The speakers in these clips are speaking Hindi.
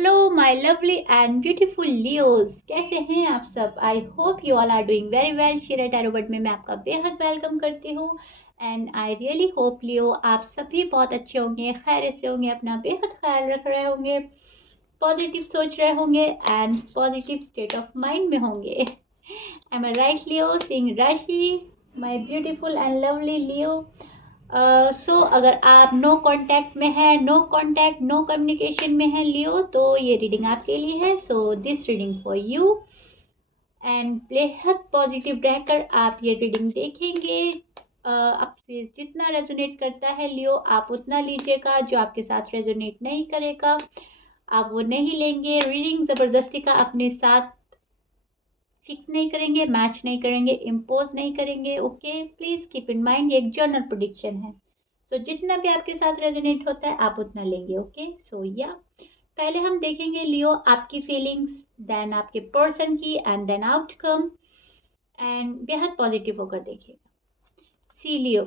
Hello my lovely and beautiful Leos, कैसे हैं आप सब। I hope you all are doing very well. Shira Tarot World में मैं आपका बेहद वेलकम करती हूँ and I really hope Leo आप सभी बहुत अच्छे होंगे, खैर से होंगे, अपना बेहद ख्याल रख रहे होंगे, पॉजिटिव सोच रहे होंगे and positive state of mind में होंगे। एम आई राइट लियो सिंह राशि, माय ब्यूटीफुल एंड लवली लियो। अगर आप नो कांटेक्ट में है, नो कांटेक्ट नो कम्युनिकेशन में है लियो, तो ये रीडिंग आपके लिए है। So this reading for you and बेहद पॉजिटिव रहकर आप ये रीडिंग देखेंगे। आपसे जितना रेजोनेट करता है लियो आप उतना लीजिएगा, जो आपके साथ रेजोनेट नहीं करेगा आप वो नहीं लेंगे। रीडिंग जबरदस्ती का अपने साथ फिक्स नहीं करेंगे, मैच नहीं करेंगे, इम्पोज नहीं करेंगे। Okay, please keep in mind ये एक जर्नल प्रेडिक्शन है। तो जितना भी आपके साथ रेजोनेट होता है आप उतना लेंगे। ओके, सो या पहले हम देखेंगे लियो आपकी फीलिंग्स, देन आपके पर्सन की एंड देन आउटकम एंड बेहद पॉजिटिव होकर देखिएगा। सी लियो,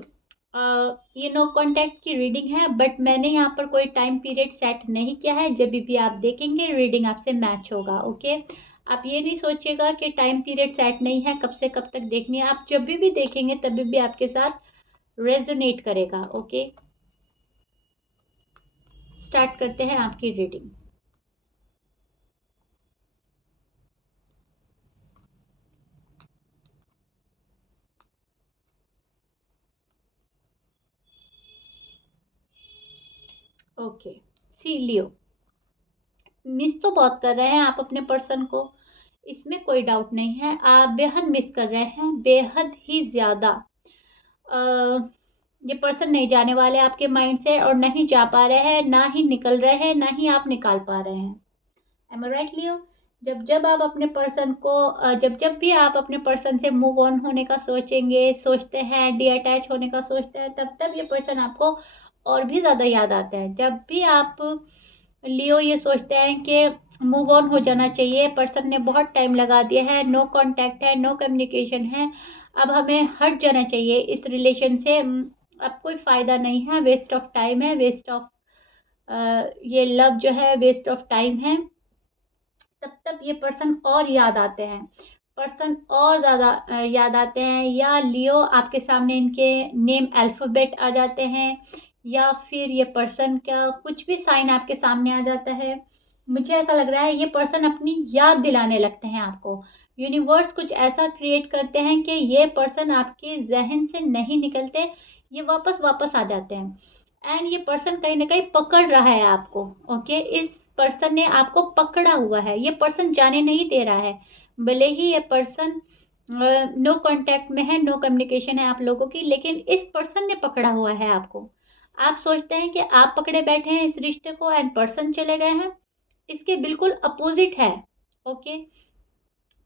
ये नो कांटेक्ट की रीडिंग है बट मैंने यहाँ पर कोई टाइम पीरियड सेट नहीं किया है। जब भी आप देखेंगे रीडिंग आपसे मैच होगा। ओके, आप ये नहीं सोचिएगा कि टाइम पीरियड सेट नहीं है, कब से कब तक देखनी है। आप जब भी देखेंगे तभी भी आपके साथ रेजोनेट करेगा। ओके, स्टार्ट करते हैं आपकी रीडिंग। ओके, सी लियो, मिस तो बहुत कर रहे हैं आप अपने पर्सन को, इसमें कोई डाउट नहीं है। आप बेहद मिस कर रहे हैं, बेहद ही ज्यादा। ये पर्सन नहीं जाने वाले आपके माइंड से और नहीं जा पा रहे हैं, ना ही निकल रहे हैं, ना ही आप निकाल पा रहे हैं। एम आई राइट लियो, जब जब आप अपने पर्सन को जब जब भी आप अपने पर्सन से मूव ऑन होने का सोचेंगे, सोचते हैं, डी अटैच होने का सोचते हैं, तब तब ये पर्सन आपको और भी ज्यादा याद आते हैं। जब भी आप लियो ये सोचते हैं कि मूव ऑन हो जाना चाहिए, पर्सन ने बहुत टाइम लगा दिया है, नो कांटेक्ट है, नो कम्युनिकेशन है, अब हमें हट जाना चाहिए इस रिलेशन से, अब कोई फायदा नहीं है, वेस्ट ऑफ टाइम है, वेस्ट ऑफ ये लव जो है वेस्ट ऑफ टाइम है, तब तब ये पर्सन और याद आते हैं, पर्सन और ज़्यादा याद आते हैं। या लियो आपके सामने इनके नेम अल्फ़ाबेट आ जाते हैं, या फिर ये पर्सन का कुछ भी साइन आपके सामने आ जाता है। मुझे ऐसा लग रहा है ये पर्सन अपनी याद दिलाने लगते हैं आपको। यूनिवर्स कुछ ऐसा क्रिएट करते हैं कि ये पर्सन आपके जहन से नहीं निकलते, ये वापस वापस आ जाते हैं एंड ये पर्सन कहीं ना कहीं पकड़ रहा है आपको। ओके, इस पर्सन ने आपको पकड़ा हुआ है, ये पर्सन जाने नहीं दे रहा है। भले ही ये पर्सन नो कांटेक्ट में है, नो कम्युनिकेशन है आप लोगों की, लेकिन इस पर्सन ने पकड़ा हुआ है आपको। आप सोचते हैं कि आप पकड़े बैठे हैं इस रिश्ते को एंड पर्सन चले गए हैं, इसके बिल्कुल अपोजिट है। ओके,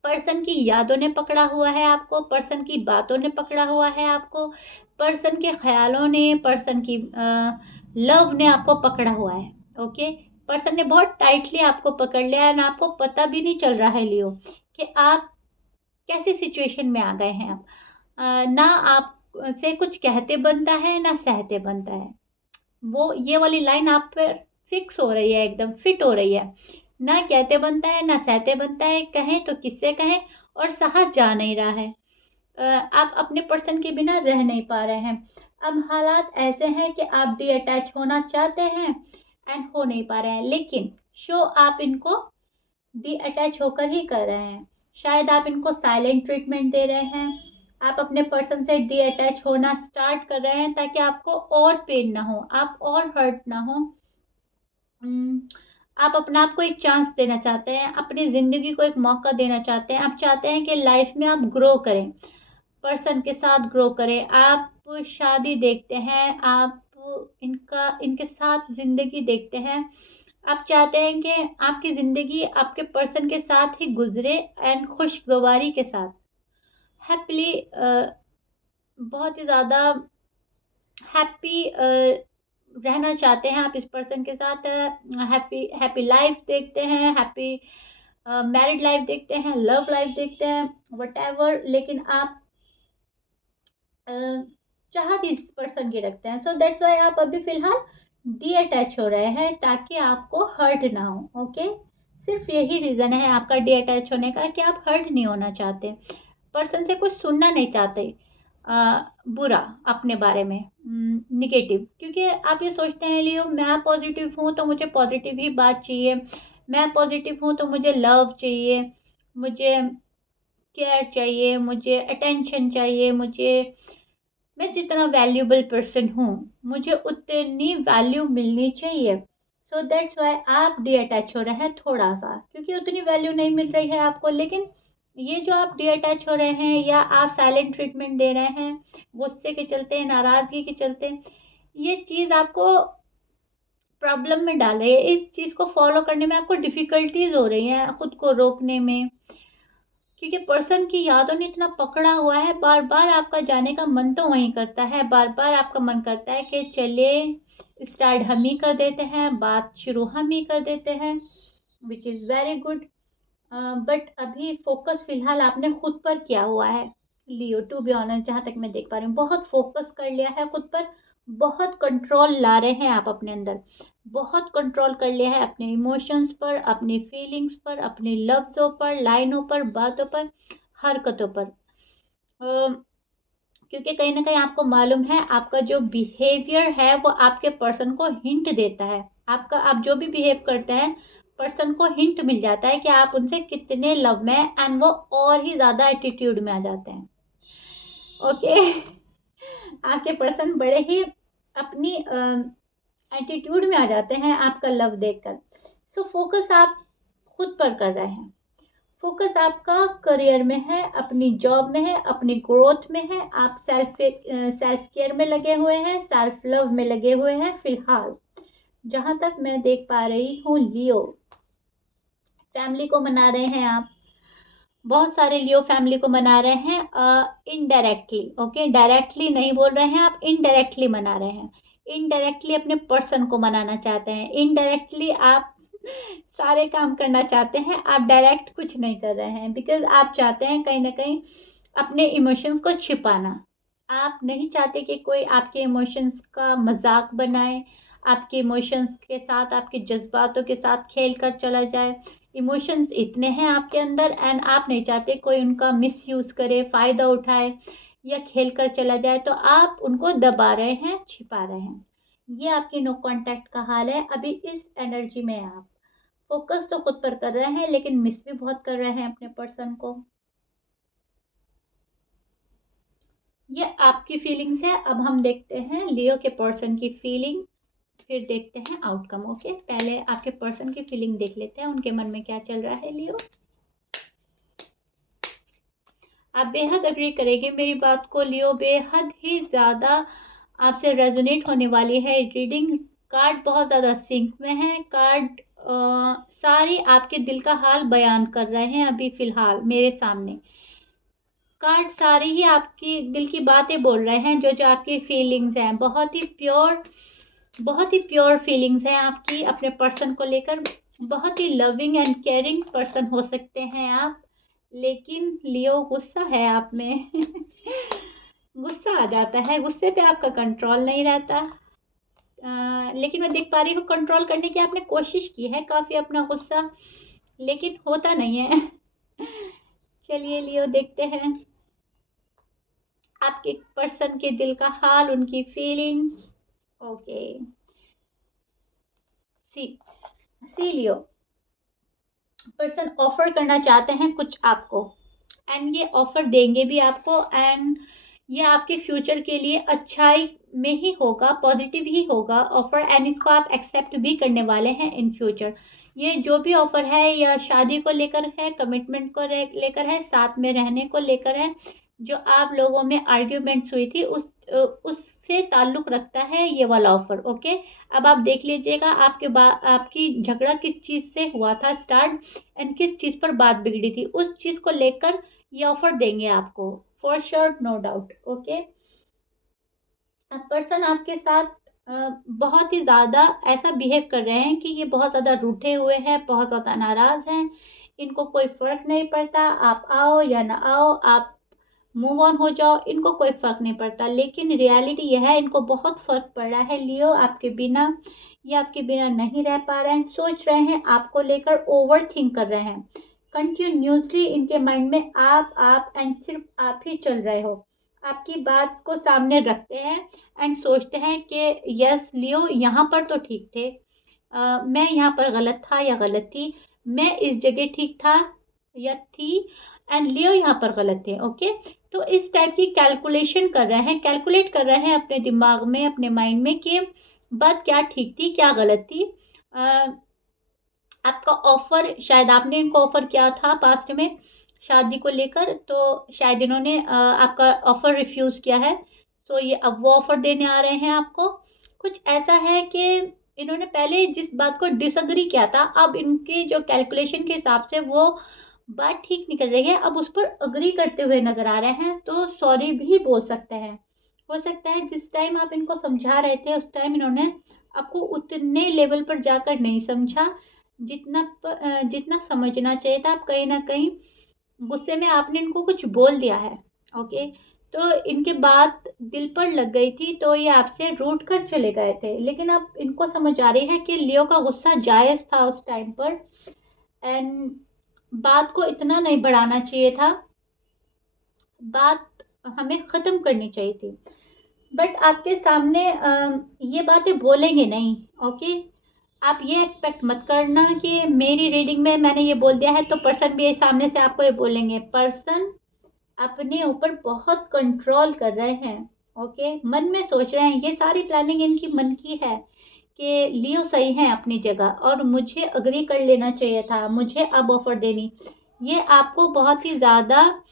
पर्सन की यादों ने पकड़ा हुआ है आपको, पर्सन की बातों ने पकड़ा हुआ है आपको, पर्सन के ख्यालों ने, पर्सन की लव ने आपको पकड़ा हुआ है। ओके, पर्सन ने बहुत टाइटली आपको पकड़ लिया है ना, आपको पता भी नहीं चल रहा है लियो कि आप कैसी सिचुएशन में आ गए हैं। आप ना आप से कुछ कहते बनता है ना सहते बनता है। वो ये वाली लाइन आप पर फिक्स हो रही है, एकदम फिट हो रही है। ना कहते बनता है ना सहते बनता है, कहें तो किससे कहें, और सहा जा नहीं रहा है। आप अपने पर्सन के बिना रह नहीं पा रहे हैं। अब हालात ऐसे हैं कि आप डी अटैच होना चाहते हैं एंड हो नहीं पा रहे हैं, लेकिन शो आप इनको डी अटैच होकर ही कर रहे हैं। शायद आप इनको साइलेंट ट्रीटमेंट दे रहे हैं, आप अपने पर्सन से डी अटैच होना स्टार्ट कर रहे हैं ताकि आपको और पेन ना हो, आप और हर्ट ना हो। आप अपने आप को एक चांस देना चाहते हैं, अपनी ज़िंदगी को एक मौका देना चाहते हैं, आप चाहते हैं कि लाइफ में आप ग्रो करें, पर्सन के साथ ग्रो करें। आप शादी देखते हैं, आप इनके साथ ज़िंदगी देखते हैं। आप चाहते हैं कि आपकी ज़िंदगी आपके पर्सन के साथ ही गुजरे एंड खुशगवारी के साथ, हैप्पीली, बहुत ही ज़्यादा हैप्पी रहना चाहते हैं आप इस पर्सन के साथ। हैप्पी हैप्पी लाइफ देखते हैं, हैप्पी मैरिड लाइफ देखते हैं, लव लाइफ देखते हैं, वट, लेकिन आप चाहत इस पर्सन की रखते हैं। सो दैट्स वाई आप अभी फिलहाल डी अटैच हो रहे हैं ताकि आपको हर्ट ना हो। ओके, सिर्फ यही रीज़न है आपका डी अटैच होने का कि आप हर्ट नहीं होना चाहते, पर्सन से कुछ सुनना नहीं चाहते बुरा अपने बारे में, निगेटिव। क्योंकि आप ये सोचते हैं लियो, मैं पॉजिटिव हूँ तो मुझे पॉजिटिव ही बात चाहिए, मैं पॉजिटिव हूँ तो मुझे लव चाहिए, मुझे केयर चाहिए, मुझे अटेंशन चाहिए, मैं जितना वैल्यूएबल पर्सन हूँ मुझे उतनी वैल्यू मिलनी चाहिए। सो दैट्स वाई आप डी अटैच हो रहे हैं थोड़ा सा, क्योंकि उतनी वैल्यू नहीं मिल रही है आपको। लेकिन ये जो आप डी अटैच हो रहे हैं या आप साइलेंट ट्रीटमेंट दे रहे हैं गुस्से के चलते, नाराजगी के चलते, ये चीज़ आपको प्रॉब्लम में डाल रही है। इस चीज़ को फॉलो करने में आपको डिफिकल्टीज हो रही हैं, खुद को रोकने में, क्योंकि पर्सन की यादों ने इतना पकड़ा हुआ है। बार बार आपका जाने का मन तो वहीं करता है, बार बार आपका मन करता है कि चले स्टार्ट हम ही कर देते हैं, बात शुरू हम ही कर देते हैं, which is very good. But अभी फोकस फिलहाल आपने खुद पर किया हुआ है लियो, टू बी ऑनेस्ट, जहाँ तक मैं देख पा रही हूँ बहुत फोकस कर लिया है खुद पर, बहुत कंट्रोल ला रहे हैं आप अपने अंदर, बहुत कंट्रोल कर लिया है अपने इमोशंस पर, अपनी फीलिंग्स पर, अपने लफ्ज़ों पर, लाइनों पर, बातों पर, हरकतों पर। क्योंकि कहीं ना कहीं आपको मालूम है आपका जो बिहेवियर है वो आपके पर्सन को हिंट देता है, आपका आप जो भी बिहेव करते हैं पर्सन को हिंट मिल जाता है कि आप उनसे कितने लव में हैं, एंड वो और ही ज़्यादा एटीट्यूड में आ जाते हैं। ओके आपके पर्सन बड़े ही अपनी एटीट्यूड में आ जाते हैं आपका लव देखकर। सो फोकस आप खुद पर कर रहे हैं, फोकस आपका करियर में है, अपनी जॉब में है, अपनी ग्रोथ में है, आप सेल्फ केयर में लगे हुए हैं, सेल्फ लव में लगे हुए हैं फिलहाल, जहां तक मैं देख पा रही हूँ। लियो फैमिली को मना रहे हैं आप, बहुत सारे लियो फैमिली को मना रहे हैं इनडायरेक्टली। ओके, डायरेक्टली नहीं बोल रहे हैं आप, इनडायरेक्टली मना रहे हैं, इनडायरेक्टली अपने पर्सन को मनाना चाहते हैं, इनडायरेक्टली आप सारे काम करना चाहते हैं, आप डायरेक्ट कुछ नहीं कर रहे हैं, बिकॉज आप चाहते हैं कहीं ना कहीं अपने इमोशंस को छिपाना। आप नहीं चाहते कि कोई आपके इमोशंस का मजाक बनाए, आपके इमोशंस के साथ, आपके जज्बातों के साथ खेल कर चला जाए। इमोशंस इतने हैं आपके अंदर एंड आप नहीं चाहते कोई उनका मिस यूज़ करे, फ़ायदा उठाए या खेल कर चला जाए, तो आप उनको दबा रहे हैं, छिपा रहे हैं। ये आपकी नो कांटेक्ट का हाल है अभी इस एनर्जी में। आप फोकस तो खुद पर कर रहे हैं लेकिन मिस भी बहुत कर रहे हैं अपने पर्सन को। ये आपकी फीलिंग्स है। अब हम देखते हैं लियो के पर्सन की फीलिंग, फिर देखते हैं आउटकम। ओके, पहले आपके पर्सन की फीलिंग देख लेते हैं, उनके मन में क्या चल रहा है। लियो, आप बेहद अग्री करेंगे मेरी बात को। लियो बेहद ही ज़्यादा आपसे रेजोनेट होने वाली है रीडिंग। कार्ड बहुत ज़्यादा सिंक में है, कार्ड सारी आपके दिल का हाल बयान कर रहे हैं अभी फ़िलहाल मेरे सामने। कार्ड सारी ही आपकी दिल की बातें बोल रहे हैं, जो जो आपकी फीलिंग्स हैं, बहुत ही प्योर फीलिंग्स हैं आपकी अपने पर्सन को लेकर। बहुत ही लविंग एंड केयरिंग पर्सन हो सकते हैं आप, लेकिन लियो गुस्सा है आप में गुस्सा आ जाता है, गुस्से पे आपका कंट्रोल नहीं रहता। लेकिन मैं देख पा रही हूँ कंट्रोल करने की आपने कोशिश की है काफ़ी अपना गुस्सा, लेकिन होता नहीं है चलिए लियो, देखते हैं आपके पर्सन के दिल का हाल, उनकी फीलिंग्स। ओके, सी सी लियो, पर्सन ऑफर करना चाहते हैं कुछ आपको, एंड ये ऑफर देंगे भी आपको, एंड ये आपके फ्यूचर के लिए अच्छाई में ही होगा, पॉजिटिव ही होगा ऑफर, एंड इसको आप एक्सेप्ट भी करने वाले हैं इन फ्यूचर। ये जो भी ऑफर है या शादी को लेकर है, कमिटमेंट को लेकर है, साथ में रहने को लेकर है, जो आप लोगों में आर्ग्यूमेंट्स हुई थी उससे ताल्लुक रखता है ये वाला ऑफर। ओके, अब आप देख लीजिएगा आपकी झगड़ा किस चीज़ से हुआ था स्टार्ट, एंड किस चीज़ पर बात बिगड़ी थी, उस चीज़ को लेकर ये ऑफर देंगे आपको, for sure, no doubt. Okay, person आपके साथ बहुत ही ज़्यादा ऐसा बिहेव कर रहे हैं कि ये बहुत ज़्यादा रूठे हुए हैं, बहुत ज़्यादा नाराज़ हैं, इनको कोई फ़र्क नहीं पड़ता आप आओ या ना आओ, आप मूव ऑन हो जाओ, इनको कोई फ़र्क नहीं पड़ता। लेकिन रियलिटी यह है, इनको बहुत फ़र्क पड़ रहा है लियो आपके बिना। ये आपके बिना नहीं रह पा रहे हैं, सोच रहे हैं आपको लेकर, ओवर थिंक कर रहे हैं कंटिन्यूसली। इनके माइंड में आप एंड सिर्फ आप ही चल रहे हो। आपकी बात को सामने रखते हैं एंड सोचते हैं कि यस लियो यहाँ पर तो ठीक थे, मैं यहाँ पर गलत था या गलत थी, मैं इस जगह ठीक था या थी, एंड लियो यहाँ पर गलत थे। ओके, तो इस टाइप की कैलकुलेशन कर रहे हैं, कैलकुलेट कर रहे हैं अपने दिमाग में, अपने माइंड में कि बात क्या ठीक थी क्या गलत थी। आपका ऑफर, शायद आपने इनको ऑफर किया था पास्ट में शादी को लेकर, तो शायद इन्होंने आपका ऑफर रिफ्यूज किया है, तो ये अब वो ऑफर देने आ रहे हैं आपको। कुछ ऐसा है कि इन्होंने पहले जिस बात को डिसअग्री किया था, अब इनके जो कैलकुलेशन के हिसाब से वो बात ठीक निकल रही है, अब उस पर अग्री करते हुए नजर आ रहे हैं, तो सॉरी भी बोल सकते हैं। हो सकता है जिस टाइम आप इनको समझा रहे थे उस टाइम इन्होंने आपको उतने लेवल पर जाकर नहीं समझा जितना समझना चाहिए था। आप कहीं ना कहीं गुस्से में आपने इनको कुछ बोल दिया है। ओके, तो इनके बात दिल पर लग गई थी, तो ये आपसे रूठ कर चले गए थे। लेकिन अब इनको समझ आ रही है कि लियो का गुस्सा जायज था उस टाइम पर, एंड बात को इतना नहीं बढ़ाना चाहिए था, बात हमें खत्म करनी चाहिए थी। बट आपके सामने ये बातें बोलेंगे नहीं। ओके, आप ये एक्सपेक्ट मत करना कि मेरी रीडिंग में मैंने ये बोल दिया है तो पर्सन भी सामने से आपको ये बोलेंगे। पर्सन अपने ऊपर बहुत कंट्रोल कर रहे हैं। ओके, मन में सोच रहे हैं, ये सारी प्लानिंग इनकी मन की है कि लियो सही है अपनी जगह और मुझे अग्री कर लेना चाहिए था, मुझे अब ऑफर देनी। ये आपको बहुत ही ज़्यादा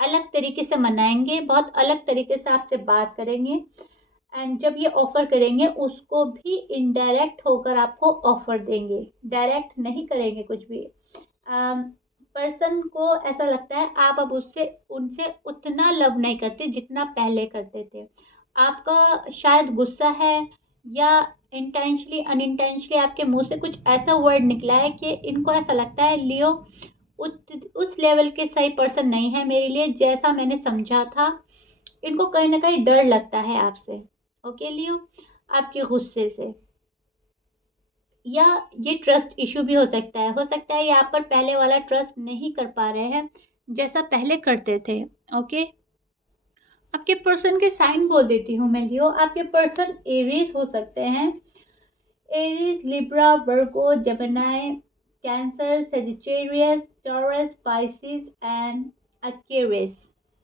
अलग तरीके से मनाएंगे, बहुत अलग तरीके से आपसे बात करेंगे, एंड जब ये ऑफर करेंगे उसको भी इनडायरेक्ट होकर आपको ऑफर देंगे, डायरेक्ट नहीं करेंगे कुछ भी। पर्सन को ऐसा लगता है आप अब उससे उनसे उतना लव नहीं करते जितना पहले करते थे। आपका शायद गुस्सा है या इंटेंशनली अनइंटेंशनली आपके मुंह से कुछ ऐसा वर्ड निकला है कि इनको ऐसा लगता है लियो उस लेवल के सही पर्सन नहीं है मेरे लिए जैसा मैंने समझा था। इनको कहीं ना कहीं डर लगता है आपसे। ओके लियो, आपके गुस्से से, या ये ट्रस्ट इशू भी हो सकता है ये आप पर पहले वाला ट्रस्ट नहीं कर पा रहे हैं जैसा पहले करते थे। ओके, आपके पर्सन के साइन बोल देती हूँ मैं लियो। आपके पर्सन एरीज हो सकते हैं, Aries, Libra, Virgo, Gemini, cancer, Sagittarius, taurus, Pisces and Aquarius.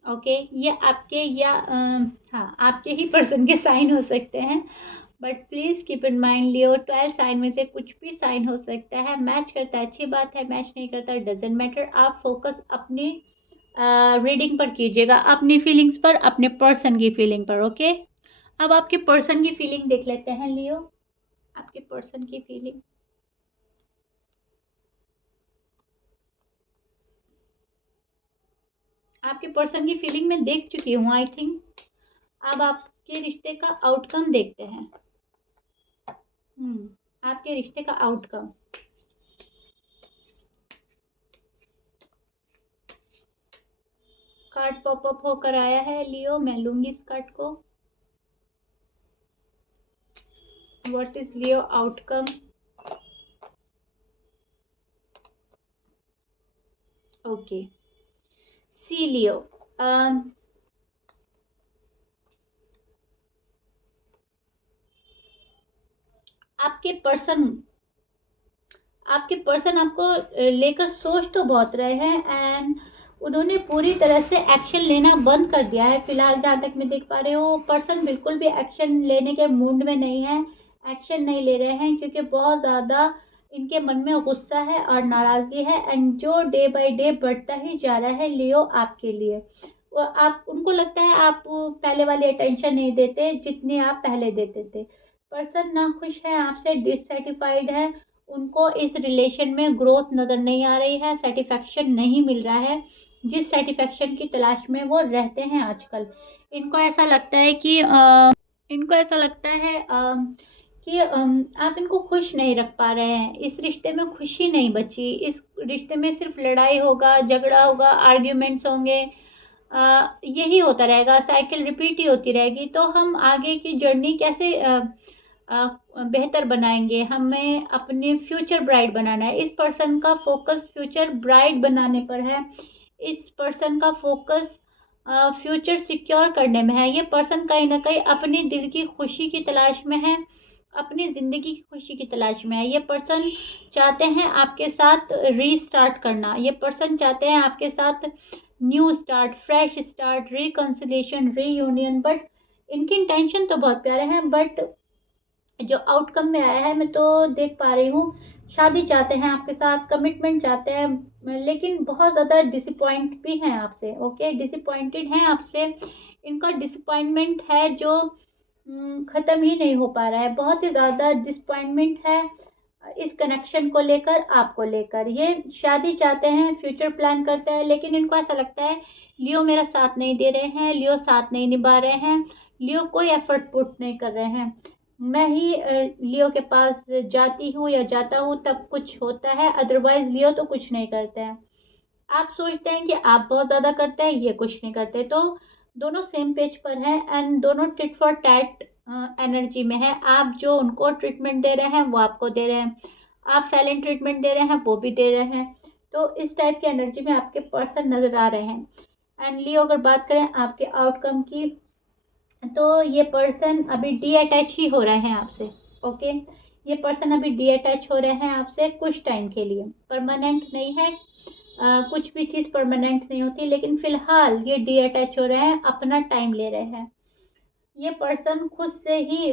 Okay, ये आपके या हाँ आपके ही पर्सन के साइन हो सकते हैं, but please keep in mind Leo 12 sign में से कुछ भी साइन हो सकता है। मैच करता है अच्छी बात है, मैच नहीं करता डजेंट मैटर। आप फोकस अपनी रीडिंग पर कीजिएगा, अपनी फीलिंग्स पर, अपने पर्सन की फीलिंग पर। ओके, अब आपके पर्सन की फीलिंग देख लेते हैं लियो। आपके पर्सन की फीलिंग, आपके पर्सन की फीलिंग में देख चुकी हूँ आई थिंक। अब आपके रिश्ते का आउटकम देखते हैं। आपके रिश्ते का आउटकम, कार्ड पॉपअप होकर आया है लियो, मैं लूंगी इस कार्ड को। What is Leo outcome? Okay, see Leo, आपके पर्सन आपको लेकर सोच तो बहुत रहे हैं, एंड उन्होंने पूरी तरह से एक्शन लेना बंद कर दिया है फिलहाल। जहाँ तक मैं देख पा रही हूँ पर्सन बिल्कुल भी एक्शन लेने के मूड में नहीं है, एक्शन नहीं ले रहे हैं क्योंकि बहुत ज़्यादा इनके मन में गुस्सा है और नाराज़गी है, एंड जो डे बाय डे बढ़ता ही जा रहा है लियो आपके लिए। वो आप, उनको लगता है आप पहले वाली अटेंशन नहीं देते जितनी आप पहले देते थे। पर्सन ना खुश है आपसे, डिससेटिस्फाइड है, उनको इस रिलेशन में ग्रोथ नज़र नहीं आ रही है, सेटिस्फैक्शन नहीं मिल रहा है जिस सेटिस्फैक्शन की तलाश में वो रहते हैं आजकल। इनको ऐसा लगता है कि कि आप इनको खुश नहीं रख पा रहे हैं, इस रिश्ते में खुशी नहीं बची, इस रिश्ते में सिर्फ लड़ाई होगा, झगड़ा होगा, आर्ग्यूमेंट्स होंगे, यही होता रहेगा, साइकिल रिपीट ही होती रहेगी। तो हम आगे की जर्नी कैसे बेहतर बनाएंगे? हमें अपने फ्यूचर ब्राइट बनाना है। इस पर्सन का फोकस फ्यूचर ब्राइट बनाने पर है, इस पर्सन का फोकस फ्यूचर सिक्योर करने में है। ये पर्सन कहीं ना कहीं अपनी दिल की खुशी की तलाश में है, अपनी ज़िंदगी की खुशी की तलाश में है। ये पर्सन चाहते हैं आपके साथ रीस्टार्ट करना, ये पर्सन चाहते हैं आपके साथ new start, fresh start, reconciliation, reunion. But इनकी इंटेंशन तो बहुत प्यारे हैं, बट जो आउटकम में आया है मैं तो देख पा रही हूँ, शादी चाहते हैं आपके साथ, कमिटमेंट चाहते हैं, लेकिन बहुत ज़्यादा डिसअपॉइंट भी हैं आपसे। ओके, डिसअपॉइंटेड हैं आपसे। इनका डिसअपॉइंटमेंट है जो ख़त्म ही नहीं हो पा रहा है। बहुत ही ज़्यादा डिसअपॉइंटमेंट है इस कनेक्शन को लेकर, आपको लेकर। ये शादी चाहते हैं, फ्यूचर प्लान करते हैं, लेकिन इनको ऐसा लगता है लियो मेरा साथ नहीं दे रहे हैं, लियो साथ नहीं निभा रहे हैं, लियो कोई एफर्ट पुट नहीं कर रहे हैं। मैं ही लियो के पास जाती हूँ या जाता हूँ तब कुछ होता है, अदरवाइज लियो तो कुछ नहीं करते हैं। आप सोचते हैं कि आप बहुत ज़्यादा करते हैं, ये कुछ नहीं करते। तो दोनों सेम पेज पर हैं एंड दोनों टिट फॉर टैट एनर्जी में है। आप जो उनको ट्रीटमेंट दे रहे हैं वो आपको दे रहे हैं, आप साइलेंट ट्रीटमेंट दे रहे हैं वो भी दे रहे हैं। तो इस टाइप की एनर्जी में आपके पर्सन नज़र आ रहे हैं। एंड लियो अगर बात करें आपके आउटकम की, तो ये पर्सन अभी डी अटैच ही हो रहे हैं आपसे। ओके, ये पर्सन अभी डी अटैच हो रहे हैं आपसे कुछ टाइम के लिए, परमानेंट नहीं है। कुछ भी चीज़ परमानेंट नहीं होती, लेकिन फिलहाल ये डी अटैच हो रहे हैं, अपना टाइम ले रहे हैं। ये पर्सन खुद से ही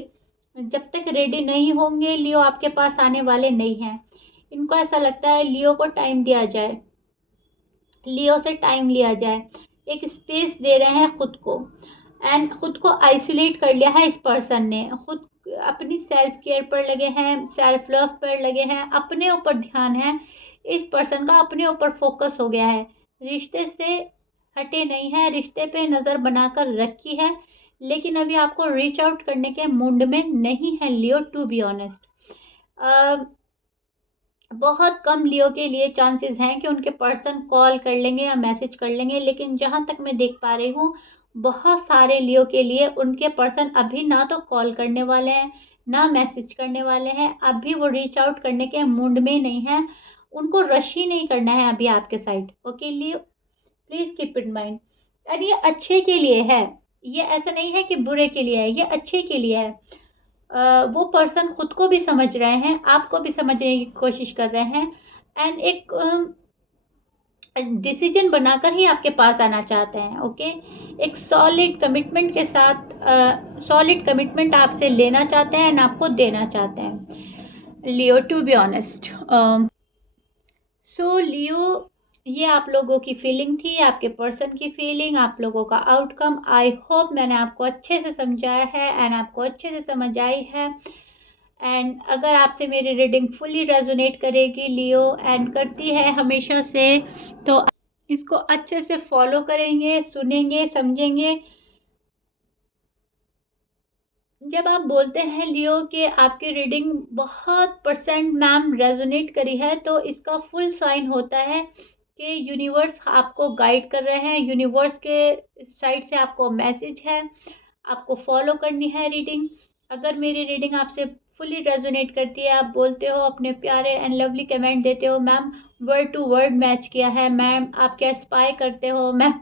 जब तक रेडी नहीं होंगे, लियो आपके पास आने वाले नहीं हैं। इनको ऐसा लगता है लियो को टाइम दिया जाए, लियो से टाइम लिया जाए, एक स्पेस दे रहे हैं खुद को। एंड खुद को आइसोलेट कर लिया है इस पर्सन ने, खुद अपनी सेल्फ केयर पर लगे हैं, सेल्फ लव पर लगे हैं, अपने ऊपर ध्यान है इस पर्सन का, अपने ऊपर फोकस हो गया है, रिश्ते से हटे नहीं है, रिश्ते पे नज़र बनाकर रखी है, लेकिन अभी आपको रीच आउट करने के मूड में नहीं है लियो, टू बी ऑनेस्ट। बहुत कम लियो के लिए चांसेस हैं कि उनके पर्सन कॉल कर लेंगे या मैसेज कर लेंगे, लेकिन जहाँ तक मैं देख पा रही हूँ, बहुत सारे लियो के लिए उनके पर्सन अभी ना तो कॉल करने वाले हैं, ना मैसेज करने वाले हैं। अभी वो रीच आउट करने के मूड में नहीं है, उनको रश ही नहीं करना है अभी आपके side. Okay Leo, please keep in mind. और ये अच्छे के लिए है, ये ऐसा नहीं है कि बुरे के लिए है, ये अच्छे के लिए है। वो पर्सन खुद को भी समझ रहे हैं, आपको भी समझने की कोशिश कर रहे हैं, एंड एक डिसीजन बनाकर ही आपके पास आना चाहते हैं। ओके, एक सॉलिड कमिटमेंट के साथ, सॉलिड कमिटमेंट आपसे लेना चाहते हैं एंड आपको देना चाहते हैं लियो, टू बी ऑनेस्ट। सो लियो, ये आप लोगों की फीलिंग थी, आपके पर्सन की फीलिंग, आप लोगों का आउटकम। आई होप मैंने आपको अच्छे से समझाया है एंड आपको अच्छे से समझ आई है। एंड अगर आपसे मेरी रीडिंग फुली रेजोनेट करेगी लियो, एंड करती है हमेशा से, तो इसको अच्छे से फॉलो करेंगे, सुनेंगे, समझेंगे। जब आप बोलते हैं लियो कि आपकी रीडिंग बहुत परसेंट मैम रेजोनेट करी है, तो इसका फुल साइन होता है कि यूनिवर्स आपको गाइड कर रहे हैं, यूनिवर्स के साइड से आपको मैसेज है, आपको फॉलो करनी है रीडिंग। अगर मेरी रीडिंग आपसे फुली रेजोनेट करती है, आप बोलते हो, अपने प्यारे एंड लवली कमेंट देते हो, ma'am word to word match किया है, मैम आप क्या स्पाई करते हो, मैम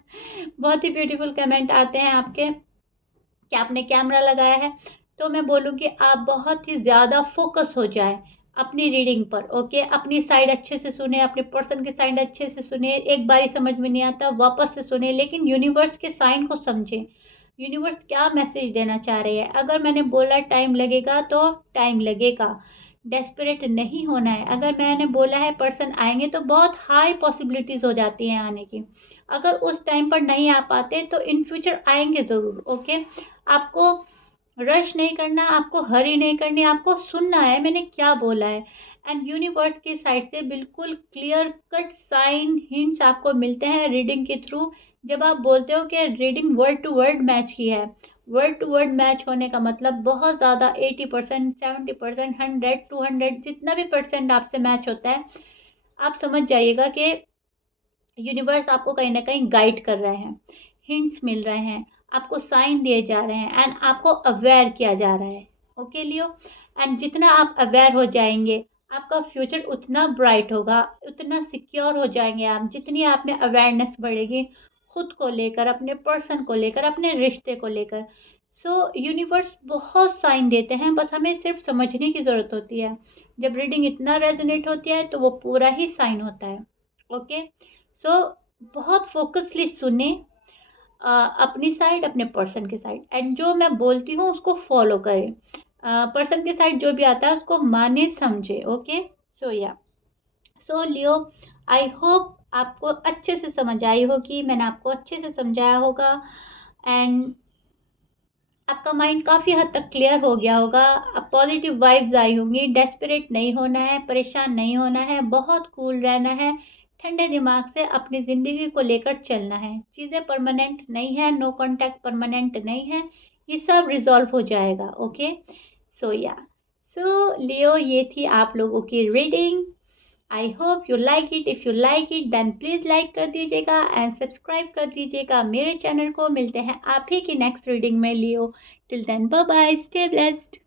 बहुत ही ब्यूटीफुल कमेंट आते हैं आपके कि आपने कैमरा लगाया है, तो मैं बोलूँगी आप बहुत ही ज़्यादा फोकस हो जाए अपनी रीडिंग पर। ओके, अपनी साइड अच्छे से सुने, अपने पर्सन की साइड अच्छे से सुने, एक बारी समझ में नहीं आता वापस से सुने, लेकिन यूनिवर्स के साइन को समझें, यूनिवर्स क्या मैसेज देना चाह रही है। अगर मैंने बोला टाइम लगेगा तो टाइम लगेगा, डेस्परेट नहीं होना है। अगर मैंने बोला है पर्सन आएंगे, तो बहुत हाई पॉसिबिलिटीज़ हो जाती हैं आने की। अगर उस टाइम पर नहीं आ पाते तो इन फ्यूचर आएंगे ज़रूर। ओके, आपको रश नहीं करना, आपको हरी नहीं करनी, आपको सुनना है मैंने क्या बोला है। एंड यूनिवर्स की साइड से बिल्कुल क्लियर कट साइन हिंट्स आपको मिलते हैं रीडिंग के थ्रू। जब आप बोलते हो कि reading word to word match की है, वर्ड टू वर्ड मैच होने का मतलब बहुत ज़्यादा 80%, 70%, 100, 200 जितना भी परसेंट आपसे मैच होता है, आप समझ जाइएगा कि यूनिवर्स आपको कहीं न कहीं गाइड कर रहे हैं, हिंट्स मिल रहे हैं, आपको साइन दिए जा रहे हैं एंड आपको अवेयर किया जा रहा है। Okay Leo? एंड जितना आप अवेयर हो जाएँगे, आपका फ्यूचर उतना ब्राइट होगा, उतना सिक्योर हो जाएँगे आप, जितनी आप में अवेयरनेस बढ़ेगी, खुद को लेकर, अपने पर्सन को लेकर, अपने रिश्ते को लेकर। सो यूनिवर्स बहुत साइन देते हैं, बस हमें सिर्फ समझने की ज़रूरत होती है। जब रीडिंग इतना रेज़ोनेट होती है, तो वो पूरा ही साइन होता है। ओके? सो बहुत फोकसली सुने, अपनी साइड, अपने पर्सन के साइड एंड जो मैं बोलती हूँ उसको फॉलो करें। पर्सन के साइड जो भी आता है उसको माने समझे। ओके? सो या सो लियो, आई होप आपको अच्छे से समझ आई होगी, मैंने आपको अच्छे से समझाया होगा एंड आपका माइंड काफ़ी हद तक क्लियर हो गया होगा। अब पॉजिटिव वाइब्स आई होंगी, डेस्परेट नहीं होना है, परेशान नहीं होना है, बहुत कूल रहना है, ठंडे दिमाग से अपनी ज़िंदगी को लेकर चलना है। चीज़ें परमानेंट नहीं है, नो कॉन्टैक्ट परमानेंट नहीं है, ये सब रिज़ॉल्व हो जाएगा। ओके? सो या सो लियो, ये थी आप लोगों की reading. I hope you like it. If you like it then please like कर दीजिएगा एंड सब्सक्राइब कर दीजिएगा मेरे चैनल को। मिलते हैं आप ही की नेक्स्ट रीडिंग में Leo. Till then bye bye, stay blessed.